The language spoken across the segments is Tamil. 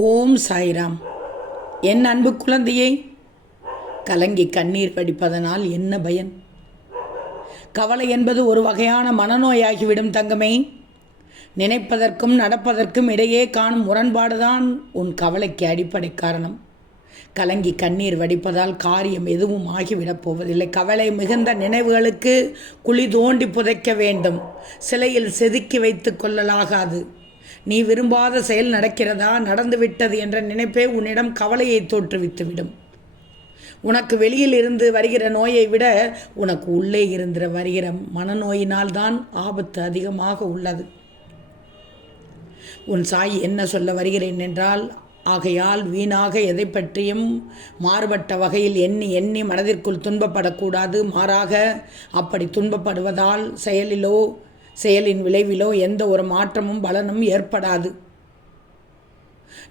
ஓம் சாய்ராம். என் அன்பு குழந்தையை, கலங்கி கண்ணீர் வடிப்பதனால் என்ன பயன்? கவலை என்பது ஒரு வகையான மனநோயாகிவிடும் தங்கமே. நினைப்பதற்கும் நடப்பதற்கும் இடையே காணும் முரண்பாடுதான் உன் கவலைக்கு அடிப்படை காரணம். கலங்கி கண்ணீர் வடிப்பதால் காரியம் எதுவும் ஆகிவிடப் போவதில்லை. கவலை மிகுந்த நினைவுகளுக்கு குழி தோண்டி புதைக்க வேண்டும். சிலையில் செதுக்கி வைத்து கொள்ளலாகாது. நீ விரும்பாத செயல் நடக்கிறதா, நடந்துவிட்டது என்ற நினைப்பே உன்னிடம் கவலையை தோற்றுவித்துவிடும். உனக்கு வெளியில் இருந்து வருகிற நோயை விட உனக்கு உள்ளே இருந்து வருகிற மனநோயினால்தான் ஆபத்து அதிகமாக உள்ளது. உன் சாய் என்ன சொல்ல வருகிறேன் என்றால், ஆகையால் வீணாக எதை பற்றியும் மாறுபட்ட வகையில் எண்ணி எண்ணி மனதிற்குள் துன்பப்படக்கூடாது. மாறாக அப்படி துன்பப்படுவதால் செயலின் விளைவிலோ எந்த ஒரு மாற்றமும் பலனும் ஏற்படாது.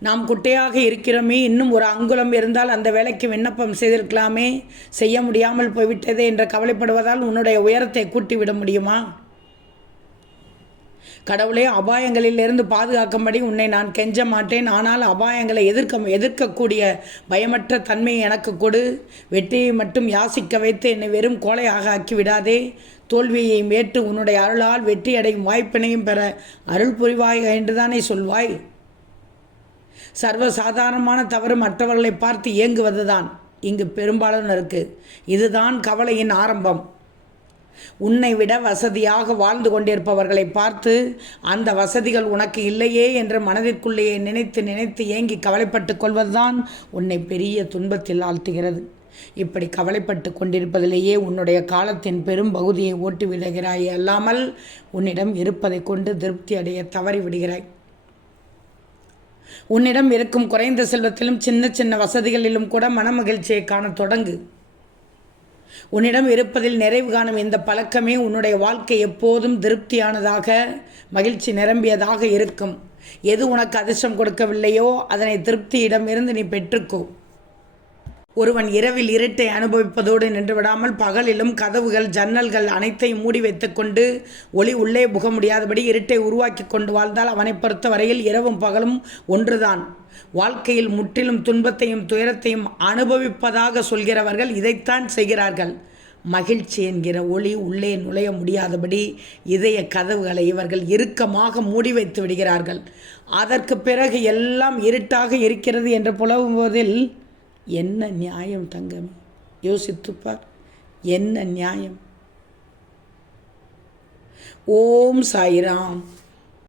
நாம் குட்டையாக இருக்கிறோமே, இன்னும் ஒரு அங்குலம் இருந்தால் அந்த வேலைக்கு விண்ணப்பம் செய்திருக்கலாமே, செய்ய முடியாமல் போய்விட்டதே என்று கவலைப்படுவதால் உன்னுடைய உயரத்தை கூட்டிவிட முடியுமா? கடவுளே, அபாயங்களிலிருந்து பாதுகாக்கும்படி உன்னை நான் கெஞ்ச மாட்டேன். ஆனால் அபாயங்களை எதிர்க்கக்கூடிய பயமற்ற தன்மையை எனக்கு கொடு. வெற்றியை மட்டும் யாசிக்க வைத்து என்னை வெறும் கோலையாக ஆக்கிவிடாதே. தோல்வியை ஏற்று உன்னுடைய அருளால் வெற்றியடையும் வாய்ப்பினையும் பெற அருள் புரிவாய் என்றுதானே சொல்வாய். சர்வசாதாரணமான தவறு மற்றவர்களை பார்த்து ஏங்குவதுதான் இங்கு பெரும்பாலானோருக்கு. இதுதான் கவலையின் ஆரம்பம். உன்னை விட வசதியாக வாழ்ந்து கொண்டிருப்பவர்களை பார்த்து அந்த வசதிகள் உனக்கு இல்லையே என்று மனதிற்குள்ளேயே நினைத்து நினைத்து ஏங்கி கவலைப்பட்டு கொள்வதுதான் உன்னை பெரிய துன்பத்தில் ஆழ்த்துகிறது. இப்படி கவலைப்பட்டு கொண்டிருப்பதிலேயே உன்னுடைய காலத்தின் பெரும் பகுதியை ஓட்டி விடுகிறாய். அல்லாமல் உன்னிடம் இருப்பதை கொண்டு திருப்தி அடைய தவறிவிடுகிறாய். உன்னிடம் இருக்கும் குறைந்த செல்வத்திலும் சின்ன சின்ன வசதிகளிலும் கூட மன மகிழ்ச்சியை காண தொடங்கு. உன்னிடம் இருப்பதில் நிறைவு காணும் இந்த பழக்கமே உன்னுடைய வாழ்க்கை எப்போதும் திருப்தியானதாக, மகிழ்ச்சி நிரம்பியதாக இருக்கும். எது உனக்கு அதிர்ஷ்டம் கொடுக்கவில்லையோ அதனை திருப்தியிடமிருந்து நீ பெற்றுக்கோ. ஒருவன் இரவில் இருட்டை அனுபவிப்பதோடு நின்று விடாமல் பகலிலும் கதவுகள் ஜன்னல்கள் அனைத்தையும் மூடி வைத்துக்கொண்டு ஒளி உள்ளே புக முடியாதபடி இருட்டை உருவாக்கி கொண்டு வாழ்ந்தால் அவனை பொறுத்தவரையில் இரவும் பகலும் ஒன்றுதான். வாழ்க்கையில் முற்றிலும் துன்பத்தையும் துயரத்தையும் அனுபவிப்பதாக சொல்கிறவர்கள் இதைத்தான் செய்கிறார்கள். மகிழ்ச்சி என்கிற ஒளி உள்ளே நுழைய முடியாதபடி இதய கதவுகளை இவர்கள் இறுக்கமாக மூடி வைத்து விடுகிறார்கள். அதற்கு பிறகு எல்லாம் இருட்டாக இருக்கிறது என்று புலவுவதில் என்ன நியாயம் தங்கமே? யோசித்துப்பார். என்ன நியாயம்? ஓம் சாய்ராம்.